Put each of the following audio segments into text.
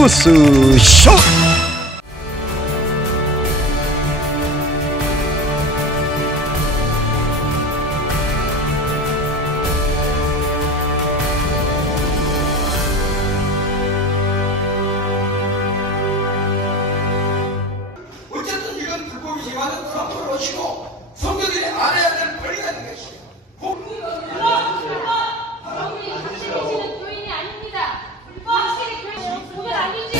뉴스쇼. 어쨌든 이건 불법이지만 선거를 오시고 선거들이 알아야 될 권리가 있는 것이에요. 확실히 교인이 아닙니다. 확실히 교인 보면 아니죠.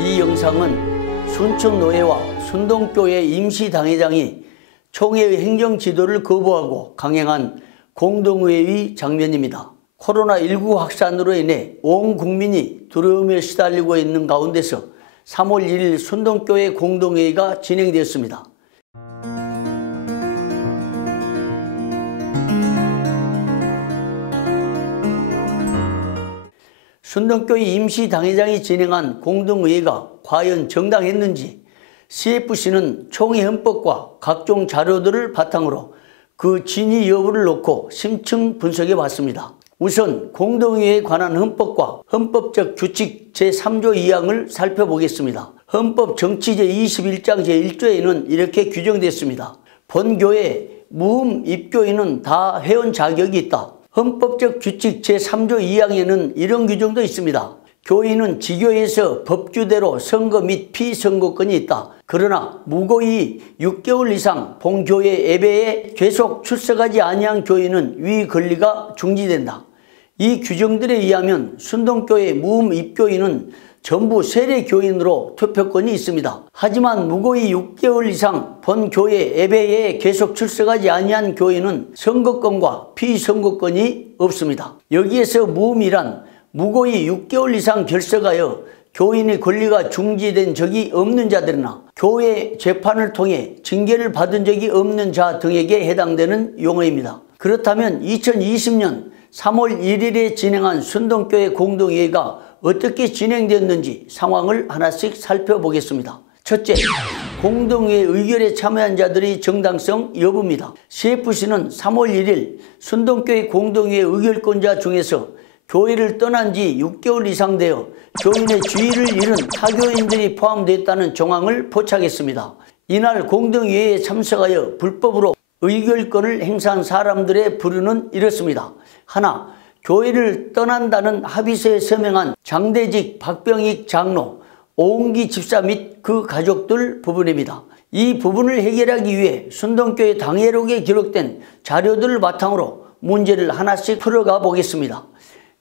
이 영상은 순천노회와 순동교회 임시당회장이 총회의 행정지도를 거부하고 강행한 공동회의 장면입니다. 코로나19 확산으로 인해 온 국민이 두려움에 시달리고 있는 가운데서 3월 1일 순동교회 공동회의가 진행되었습니다. 순동교회 임시당회장이 진행한 공동회의가 과연 정당했는지 CFC는 총회 헌법과 각종 자료들을 바탕으로 그 진위 여부를 놓고 심층 분석해 봤습니다. 우선 공동회의에 관한 헌법과 헌법적 규칙 제3조 2항을 살펴보겠습니다. 헌법 정치 제21장 제1조에는 이렇게 규정됐습니다. 본교회 무흠 입교인은 다 회원 자격이 있다. 헌법적 규칙 제3조 2항에는 이런 규정도 있습니다. 교인은 지교에서 법규대로 선거 및 피선거권이 있다. 그러나 무고히 6개월 이상 본교회 예배에 계속 출석하지 아니한 교인은 위 권리가 중지된다. 이 규정들에 의하면 순동교회 무흠 입교인은 전부 세례교인으로 투표권이 있습니다. 하지만 무고히 6개월 이상 본 교회 예배에 계속 출석하지 아니한 교인은 선거권과 피선거권이 없습니다. 여기에서 무흠이란 무고히 6개월 이상 결석하여 교인의 권리가 중지된 적이 없는 자들이나 교회 재판을 통해 징계를 받은 적이 없는 자 등에게 해당되는 용어입니다. 그렇다면 2020년 3월 1일에 진행한 순동교회 공동회의가 어떻게 진행됐는지 상황을 하나씩 살펴보겠습니다. 첫째, 공동회의 의결에 참여한 자들의 정당성 여부입니다. CFC는 3월 1일 순동교회 공동회의 의결권자 중에서 교회를 떠난 지 6개월 이상 되어 교인의 주의를 잃은 타교인들이 포함됐다는 정황을 포착했습니다. 이날 공동회의에 참석하여 불법으로 의결권을 행사한 사람들의 부류는 이렇습니다. 하나, 교회를 떠난다는 합의서에 서명한 장대직 박병익 장로, 오은기 집사 및 그 가족들 부분입니다. 이 부분을 해결하기 위해 순동교회 당회록에 기록된 자료들을 바탕으로 문제를 하나씩 풀어가 보겠습니다.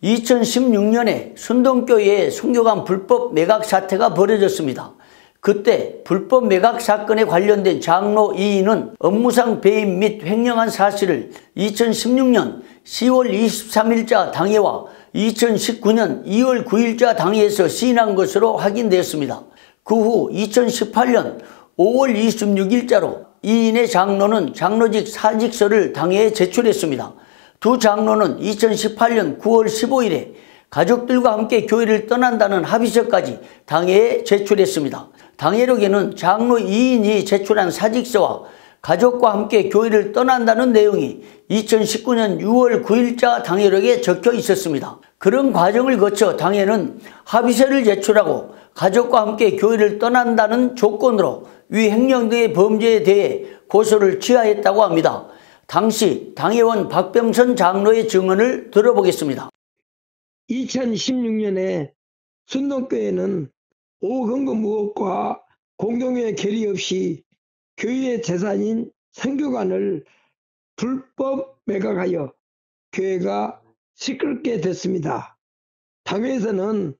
2016년에 순동교회에 순교관 불법 매각 사태가 벌어졌습니다. 그때 불법 매각 사건에 관련된 장로 2인은 업무상 배임 및 횡령한 사실을 2016년 10월 23일자 당회와 2019년 2월 9일자 당회에서 시인한 것으로 확인되었습니다. 그 후 2018년 5월 26일자로 2인의 장로는 장로직 사직서를 당회에 제출했습니다. 두 장로는 2018년 9월 15일에 가족들과 함께 교회를 떠난다는 합의서까지 당회에 제출했습니다. 당회록에는 장로 2인이 제출한 사직서와 가족과 함께 교회를 떠난다는 내용이 2019년 6월 9일자 당회록에 적혀 있었습니다. 그런 과정을 거쳐 당회는 합의서를 제출하고 가족과 함께 교회를 떠난다는 조건으로 위 횡령 등의 범죄에 대해 고소를 취하했다고 합니다. 당시 당회원 박병선 장로의 증언을 들어보겠습니다. 2016년에 순동교회는 오금금 의혹과 공동회 결의 없이 교회의 재산인 선교관을 불법 매각하여 교회가 시끄럽게 됐습니다. 당회에서는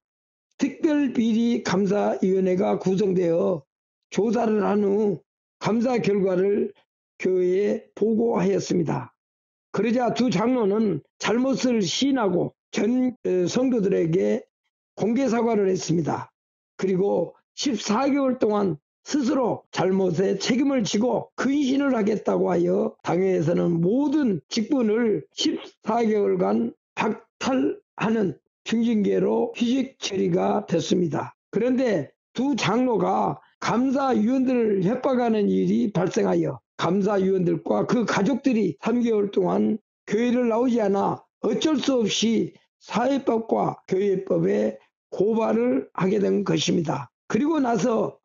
특별비리감사위원회가 구성되어 조사를 한 후 감사 결과를 교회에 보고하였습니다. 그러자 두 장로는 잘못을 시인하고 전 성도들에게 공개 사과를 했습니다. 그리고 14개월 동안 스스로 잘못에 책임을 지고 근신을 하겠다고 하여 당회에서는 모든 직분을 14개월간 박탈하는 중징계로 휴직 처리가 됐습니다. 그런데 두 장로가 감사위원들을 협박하는 일이 발생하여 감사위원들과 그 가족들이 3개월 동안 교회를 나오지 않아 어쩔 수 없이 사회법과 교회법에 고발을 하게 된 것입니다. 그리고 나서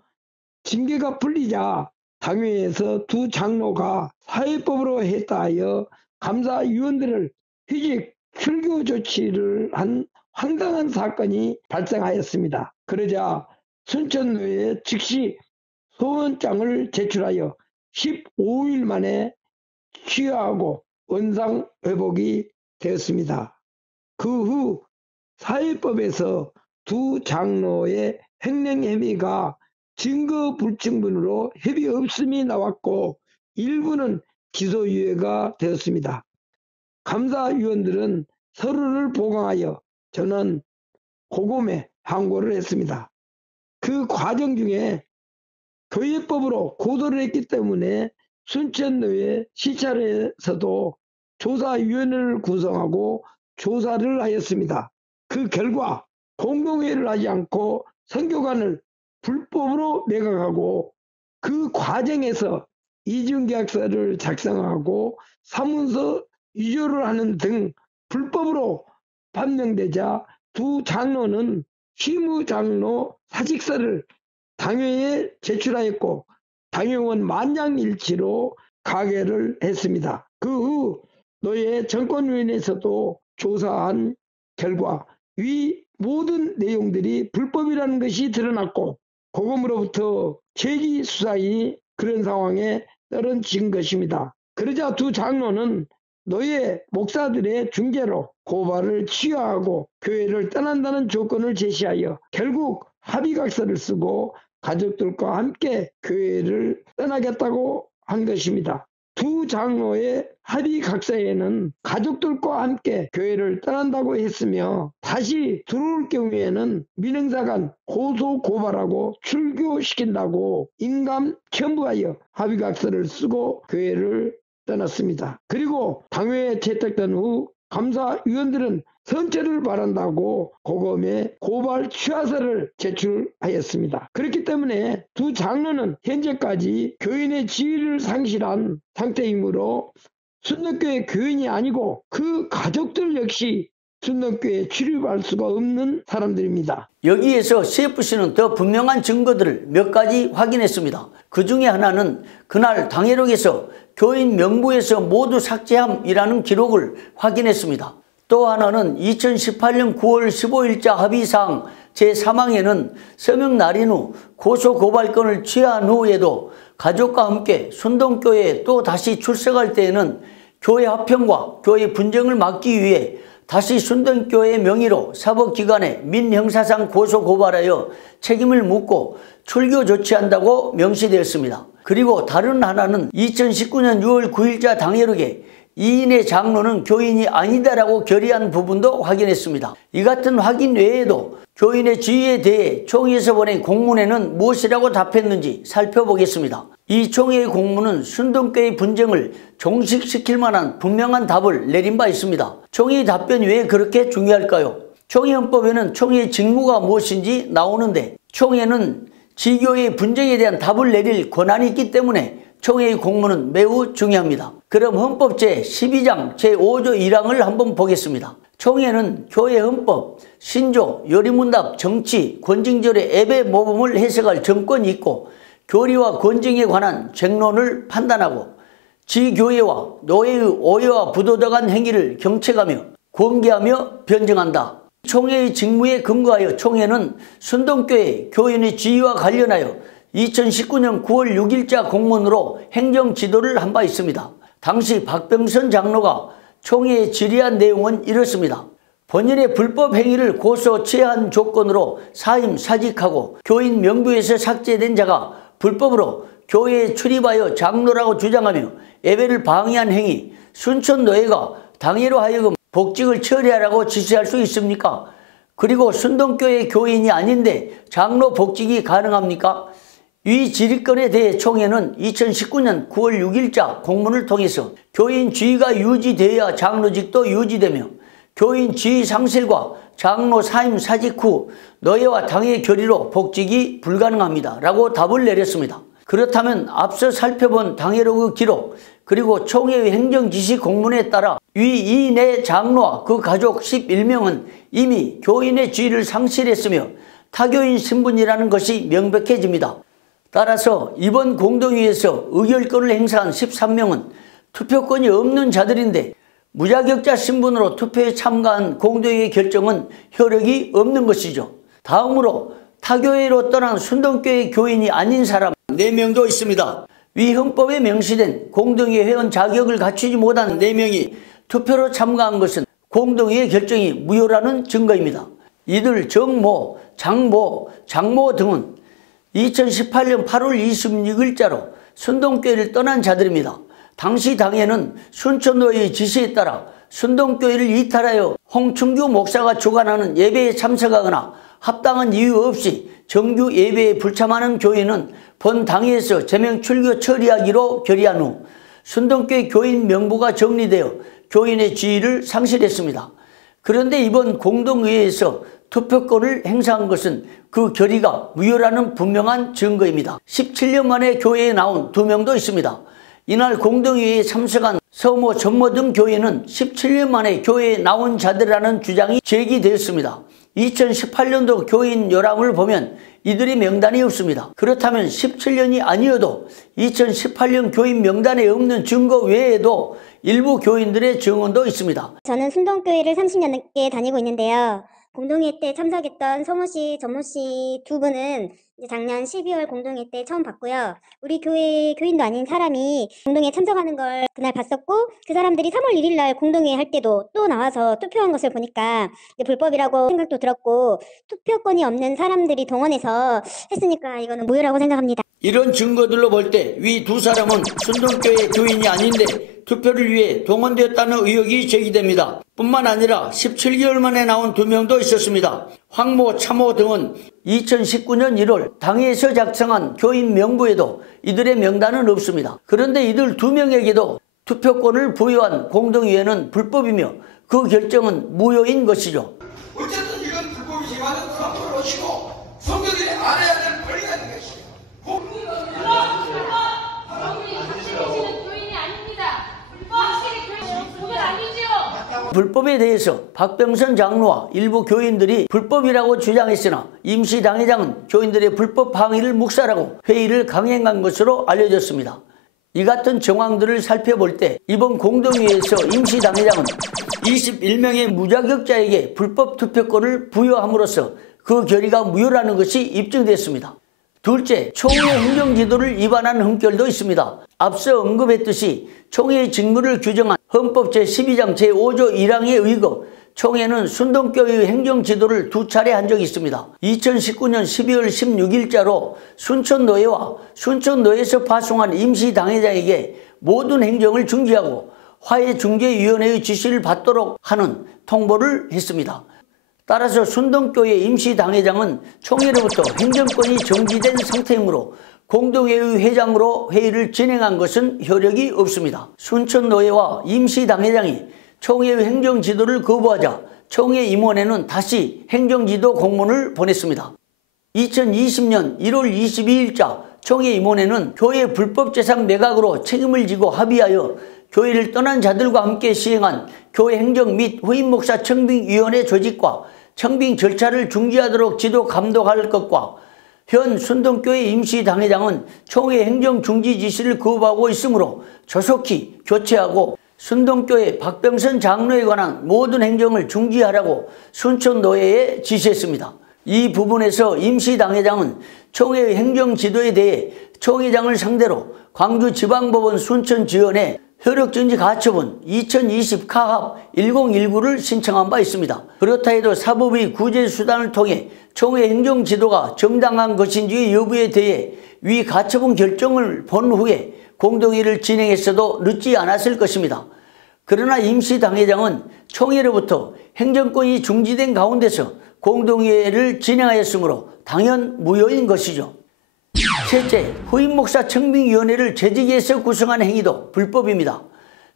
징계가 풀리자 당회에서 두 장로가 사회법으로 했다 하여 감사위원들을 휴직, 출교 조치를 한 황당한 사건이 발생하였습니다. 그러자 순천교회에 즉시 소원장을 제출하여 15일 만에 취하하고 원상 회복이 되었습니다. 그 후 사회법에서 두 장로의 횡령 혐의가 증거 불충분으로 협의 없음이 나왔고 일부는 기소유예가 되었습니다. 감사위원들은 서류를 보강하여 저는 고검에 항고를 했습니다. 그 과정 중에 교회법으로 고소를 했기 때문에 순천교회 시찰에서도 조사위원회를 구성하고 조사를 하였습니다. 그 결과 공동회의를 하지 않고 선교관을 불법으로 매각하고 그 과정에서 이중계약서를 작성하고 사문서 위조를 하는 등 불법으로 판명되자 두 장로는 실무장로 사직서를 당회에 제출하였고 당회원 만장일치로 가결을 했습니다. 그 후 노예 정권위원회에서도 조사한 결과 위 모든 내용들이 불법이라는 것이 드러났고 고검으로부터 재기 수사이 그런 상황에 떨어진 것입니다. 그러자 두 장로는 노예 목사들의 중재로 고발을 취하하고 교회를 떠난다는 조건을 제시하여 결국 합의각서를 쓰고 가족들과 함께 교회를 떠나겠다고 한 것입니다. 두 장로의 합의각서에는 가족들과 함께 교회를 떠난다고 했으며 다시 들어올 경우에는 민행사관 고소 고발하고 출교시킨다고 인감 첨부하여 합의각서를 쓰고 교회를 떠났습니다. 그리고 당회에 채택된 후 감사위원들은 선처를 바란다고 고검에 고발 취하서를 제출하였습니다. 그렇기 때문에 두 장로는 현재까지 교인의 지위를 상실한 상태이므로 순덕교회 교인이 아니고 그 가족들 역시 순덕교회에 출입할 수가 없는 사람들입니다. 여기에서 CFC는 더 분명한 증거들을 몇 가지 확인했습니다. 그 중에 하나는 그날 당회록에서 교인 명부에서 모두 삭제함이라는 기록을 확인했습니다. 또 하나는 2018년 9월 15일자 합의사항 제3항에는 서명 날인 후 고소고발권을 취한 후에도 가족과 함께 순동교회에 또 다시 출석할 때에는 교회 합평과 교회 분쟁을 막기 위해 다시 순동교회의 명의로 사법기관에 민형사상 고소고발하여 책임을 묻고 출교 조치한다고 명시되었습니다. 그리고 다른 하나는 2019년 6월 9일자 당회록에 이인의 장로는 교인이 아니다라고 결의한 부분도 확인했습니다. 이 같은 확인 외에도 교인의 지위에 대해 총회에서 보낸 공문에는 무엇이라고 답했는지 살펴보겠습니다. 이 총회의 공문은 순동교회 분쟁을 종식시킬 만한 분명한 답을 내린 바 있습니다. 총회의 답변이 왜 그렇게 중요할까요? 총회헌법에는 총회의 직무가 무엇인지 나오는데 총회는 지교의 분쟁에 대한 답을 내릴 권한이 있기 때문에 총회의 공문은 매우 중요합니다. 그럼 헌법 제12장 제5조 1항을 한번 보겠습니다. 총회는 교회 헌법, 신조, 요리문답, 정치, 권징절의 예배 모범을 해석할 정권이 있고 교리와 권징에 관한 쟁론을 판단하고 지교회와 노예의 오해와 부도덕한 행위를 경책하며 공개하며 변증한다. 총회의 직무에 근거하여 총회는 순동교회 교인의 지위와 관련하여 2019년 9월 6일자 공문으로 행정지도를 한 바 있습니다. 당시 박병선 장로가 총회에 질의한 내용은 이렇습니다. 본인의 불법 행위를 고소 취한 조건으로 사임 사직하고 교인 명부에서 삭제된 자가 불법으로 교회에 출입하여 장로라고 주장하며 예배를 방해한 행위, 순천노예가 당회로 하여금 복직을 처리하라고 지시할 수 있습니까? 그리고 순동교회 교인이 아닌데 장로 복직이 가능합니까? 이 질의건에 대해 총회는 2019년 9월 6일자 공문을 통해서 교인 지위가 유지되어야 장로직도 유지되며 교인 지위 상실과 장로 사임 사직 후 너희와 당의 결의로 복직이 불가능합니다 라고 답을 내렸습니다. 그렇다면 앞서 살펴본 당회로그 기록 그리고 총회의 행정지시 공문에 따라 위 이내 장로와 그 가족 11명은 이미 교인의 지위를 상실했으며 타교인 신분이라는 것이 명백해집니다. 따라서 이번 공동회의에서 의결권을 행사한 13명은 투표권이 없는 자들인데 무자격자 신분으로 투표에 참가한 공동회의 결정은 효력이 없는 것이죠. 다음으로 타교회로 떠난 순동교회 교인이 아닌 사람 4명도 있습니다. 위 헌법에 명시된 공동회의 회원 자격을 갖추지 못한 4명이 투표로 참가한 것은 공동회의 결정이 무효라는 증거입니다. 이들 정모, 장모 등은 2018년 8월 26일자로 순동교회를 떠난 자들입니다. 당시 당회는 순천노회의 지시에 따라 순동교회를 이탈하여 홍충규 목사가 주관하는 예배에 참석하거나 합당한 이유 없이 정규 예배에 불참하는 교인은 본 당회에서 제명 출교 처리하기로 결의한 후 순동교회 교인 명부가 정리되어 교인의 지위를 상실했습니다. 그런데 이번 공동회의에서 투표권을 행사한 것은 그 결의가 무효라는 분명한 증거입니다. 17년 만에 교회에 나온 2명도 있습니다. 이날 공동회의에 참석한 서모, 전모 등 교인은 17년 만에 교회에 나온 자들이라는 주장이 제기되었습니다. 2018년도 교인 열람을 보면 이들의 명단이 없습니다. 그렇다면 17년이 아니어도 2018년 교인 명단에 없는 증거 외에도 일부 교인들의 증언도 있습니다. 저는 순동교회를 30년 넘게 다니고 있는데요. 공동회 때 참석했던 서모씨, 전모씨 2분은 작년 12월 공동회 때 처음 봤고요. 우리 교회 교인도 아닌 사람이 공동회 참석하는 걸 그날 봤었고, 그 사람들이 3월 1일 날 공동회 할 때도 또 나와서 투표한 것을 보니까 불법이라고 생각도 들었고, 투표권이 없는 사람들이 동원해서 했으니까 이거는 무효라고 생각합니다. 이런 증거들로 볼 때 위 2사람은 순동교회 교인이 아닌데 투표를 위해 동원되었다는 의혹이 제기됩니다. 뿐만 아니라 17개월 만에 나온 2명도 있었습니다. 황모, 차모 등은 2019년 1월 당회에서 작성한 교인 명부에도 이들의 명단은 없습니다. 그런데 이들 2명에게도 투표권을 부여한 공동회의는 불법이며 그 결정은 무효인 것이죠. 어쨌든 이건 불법이지만 선거를 놓치고 성도들이 알아야 될 권리가 있는 것이죠. 여러분이 확실히 계시는 교인이 아닙니다. 확실히 교인 아니지요. 불법에 대해서 박병선 장로와 일부 교인들이 불법이라고 주장했으나 임시 당회장은 교인들의 불법 항의를 묵살하고 회의를 강행한 것으로 알려졌습니다. 이 같은 정황들을 살펴볼 때 이번 공동회의에서 임시 당회장은 21명의 무자격자에게 불법 투표권을 부여함으로써 그 결의가 무효라는 것이 입증됐습니다. 둘째, 총회 행정지도를 위반한 흠결도 있습니다. 앞서 언급했듯이 총회의 직무를 규정한 헌법 제12장 제5조 1항에 의거 총회는 순동교회의 행정지도를 2차례 한 적이 있습니다. 2019년 12월 16일자로 순천노회와 순천노회에서 파송한 임시당회장에게 모든 행정을 중지하고 화해중재위원회의 지시를 받도록 하는 통보를 했습니다. 따라서 순동교회 임시당회장은 총회로부터 행정권이 정지된 상태이므로 공동회의 회장으로 회의를 진행한 것은 효력이 없습니다. 순천노회와 임시당회장이 총회의 행정지도를 거부하자 총회 임원회는 다시 행정지도 공문을 보냈습니다. 2020년 1월 22일자 총회 임원회는 교회 불법재산 매각으로 책임을 지고 합의하여 교회를 떠난 자들과 함께 시행한 교회 행정 및 후임 목사 청빙위원회 조직과 청빙 절차를 중지하도록 지도 감독할 것과 현 순동교회 임시당회장은 총회 행정 중지 지시를 거부하고 있으므로 조속히 교체하고 순동교회 박병선 장로에 관한 모든 행정을 중지하라고 순천노회에 지시했습니다. 이 부분에서 임시당회장은 총회의 행정지도에 대해 총회장을 상대로 광주지방법원 순천지원에 효력정지 가처분 2020 카합 1019를 신청한 바 있습니다. 그렇다 해도 사법의 구제수단을 통해 총회 행정지도가 정당한 것인지 여부에 대해 위 가처분 결정을 본 후에 공동회의를 진행했어도 늦지 않았을 것입니다. 그러나 임시당회장은 총회로부터 행정권이 중지된 가운데서 공동회의를 진행하였으므로 당연 무효인 것이죠. 셋째, 후임 목사 청빙위원회를 재직해서 구성한 행위도 불법입니다.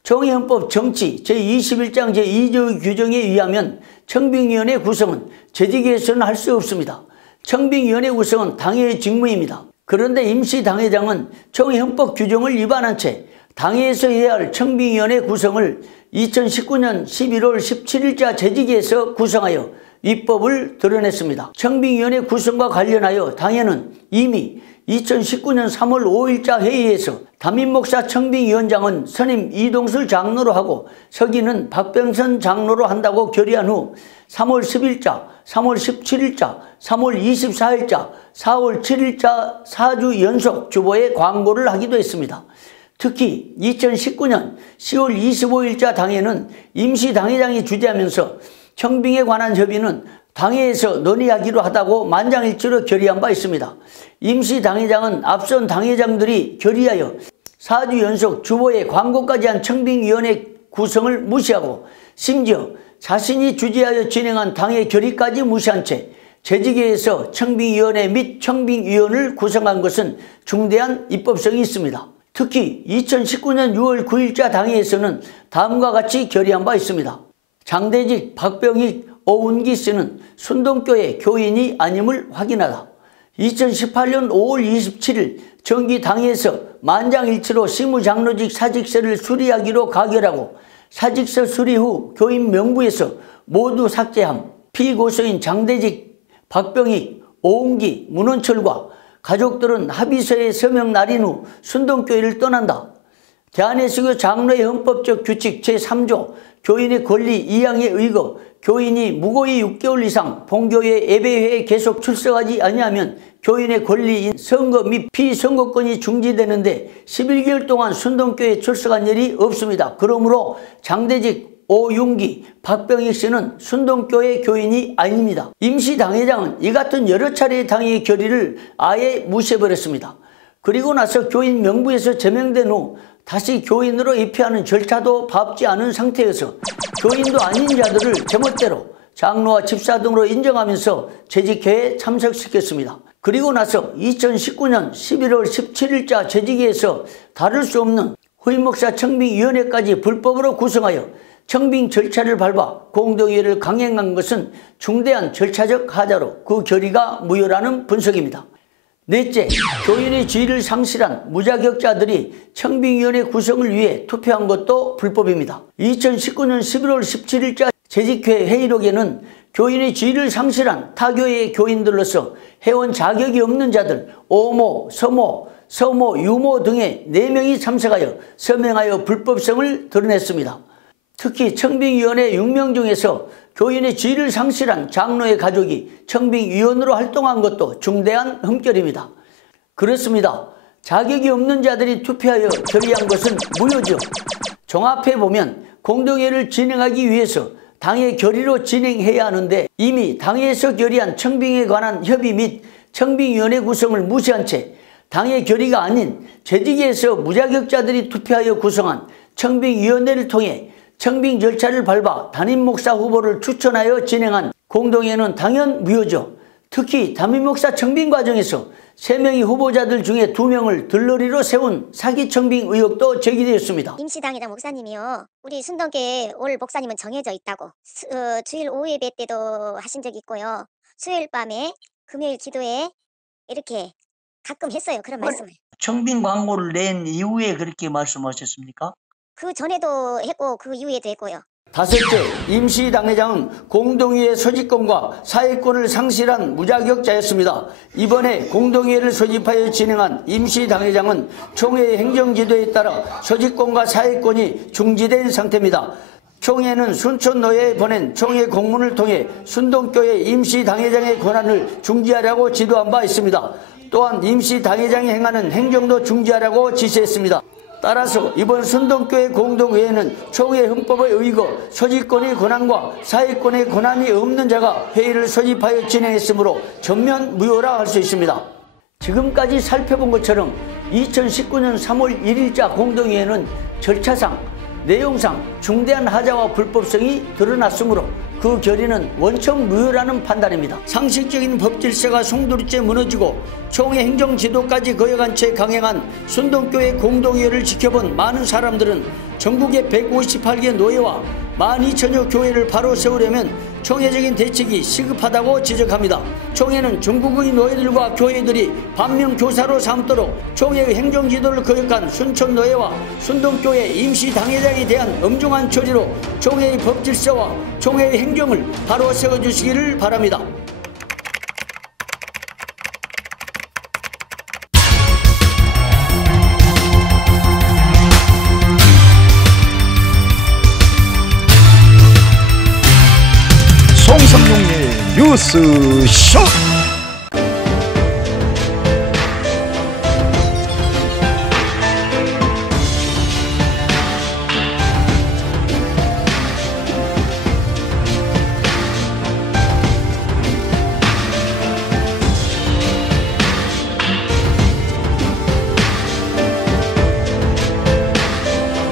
총회헌법 정치 제21장 제2조 규정에 의하면 청빙위원회 구성은 재직에서는 할 수 없습니다. 청빙위원회 구성은 당회의 직무입니다. 그런데 임시당회장은 총회헌법 규정을 위반한 채 당회에서 해야 할 청빙위원회 구성을 2019년 11월 17일자 재직에서 구성하여 위법을 드러냈습니다. 청빙위원회 구성과 관련하여 당회는 이미 2019년 3월 5일자 회의에서 담임목사 청빙위원장은 선임 이동술 장로로 하고 서기는 박병선 장로로 한다고 결의한 후 3월 10일자, 3월 17일자, 3월 24일자, 4월 7일자 4주 연속 주보에 광고를 하기도 했습니다. 특히 2019년 10월 25일자 당회는 임시당회장이 주재하면서 청빙에 관한 협의는 당회에서 논의하기로 하다고 만장일치로 결의한 바 있습니다. 임시당회장은 앞선 당회장들이 결의하여 4주 연속 주보에 광고까지 한 청빙위원회 구성을 무시하고 심지어 자신이 주재하여 진행한 당회 결의까지 무시한 채 재직회에서 청빙위원회 및 청빙위원을 구성한 것은 중대한 입법성이 있습니다. 특히 2019년 6월 9일자 당회에서는 다음과 같이 결의한 바 있습니다. 장대직, 박병익, 오운기 씨는 순동교회 교인이 아님을 확인하다. 2018년 5월 27일 정기당회에서 만장일치로 시무장로직 사직서를 수리하기로 가결하고 사직서 수리 후 교인 명부에서 모두 삭제함. 피고소인 장대직, 박병익, 오운기, 문원철과 가족들은 합의서에 서명 날인 후 순동교회를 떠난다. 대한예수교 장로의 헌법적 규칙 제3조 교인의 권리 2항에 의거 교인이 무고히 6개월 이상 본교회 예배회에 계속 출석하지 아니하면 교인의 권리인 선거 및 피선거권이 중지되는데 11개월 동안 순동교회에 출석한 일이 없습니다. 그러므로 장대직, 오윤기, 박병익 씨는 순동교회 교인이 아닙니다. 임시당회장은 이 같은 여러 차례의 당회의 결의를 아예 무시해버렸습니다. 그리고 나서 교인 명부에서 제명된 후 다시 교인으로 입회하는 절차도 밟지 않은 상태여서 교인도 아닌 자들을 제멋대로 장로와 집사 등으로 인정하면서 재직회에 참석시켰습니다. 그리고 나서 2019년 11월 17일자 재직회에서 다룰 수 없는 후임목사 청빙위원회까지 불법으로 구성하여 청빙 절차를 밟아 공동회의를 강행한 것은 중대한 절차적 하자로 그 결의가 무효라는 분석입니다. 넷째, 교인의 지위를 상실한 무자격자들이 청빙위원회 구성을 위해 투표한 것도 불법입니다. 2019년 11월 17일자 재직회 회의록에는 교인의 지위를 상실한 타교회의 교인들로서 회원 자격이 없는 자들 오모, 서모, 유모 등의 4명이 참석하여 서명하여 불법성을 드러냈습니다. 특히 청빙위원회 6명 중에서 교인의 지위를 상실한 장로의 가족이 청빙위원으로 활동한 것도 중대한 흠결입니다. 그렇습니다. 자격이 없는 자들이 투표하여 결의한 것은 무효죠. 종합해보면 공동회의를 진행하기 위해서 당의 결의로 진행해야 하는데 이미 당에서 결의한 청빙에 관한 협의 및 청빙위원회 구성을 무시한 채 당의 결의가 아닌 재직에서 무자격자들이 투표하여 구성한 청빙위원회를 통해 청빙 절차를 밟아 담임목사 후보를 추천하여 진행한 공동회의는 당연 무효죠. 특히 담임목사 청빙 과정에서 3명의 후보자들 중에 2명을 들러리로 세운 사기 청빙 의혹도 제기되었습니다. 임시당회장 목사님이요. 우리 순동교회 올 목사님은 정해져 있다고. 주일 오후 예배 때도 하신 적이 있고요. 수요일 밤에 금요일 기도회 이렇게 가끔 했어요. 그런 말씀을. 청빙 광고를 낸 이후에 그렇게 말씀하셨습니까? 그 전에도 했고 그 이후에도 했고요. 다섯째, 임시당회장은 공동회의 소집권과 사회권을 상실한 무자격자였습니다. 이번에 공동회의를 소집하여 진행한 임시당회장은 총회의 행정지도에 따라 소집권과 사회권이 중지된 상태입니다. 총회는 순천노회에 보낸 총회 공문을 통해 순동교회 임시당회장의 권한을 중지하라고 지도한 바 있습니다. 또한 임시당회장이 행하는 행정도 중지하라고 지시했습니다. 따라서 이번 순동교회 공동회의는 총회 헌법에 의거 소집권의 권한과 사회권의 권한이 없는 자가 회의를 소집하여 진행했으므로 전면 무효라 할 수 있습니다. 지금까지 살펴본 것처럼 2019년 3월 1일자 공동회의는 절차상, 내용상 중대한 하자와 불법성이 드러났으므로 그 결의는 원천 무효라는 판단입니다. 상식적인 법 질서가 송두리째 무너지고 총회 행정 지도까지 거역한 채 강행한 순동교회 공동회의를 지켜본 많은 사람들은 전국의 158개 노예와 12,000여 교회를 바로 세우려면 총회적인 대책이 시급하다고 지적합니다. 총회는 전국의 노예들과 교회들이 반면교사로 삼도록 총회의 행정지도를 거역한 순천노예와 순동교회 임시당회장에 대한 엄중한 처리로 총회의 법질서와 총회의 행정을 바로 세워주시기를 바랍니다. 송성룡의 뉴스쇼.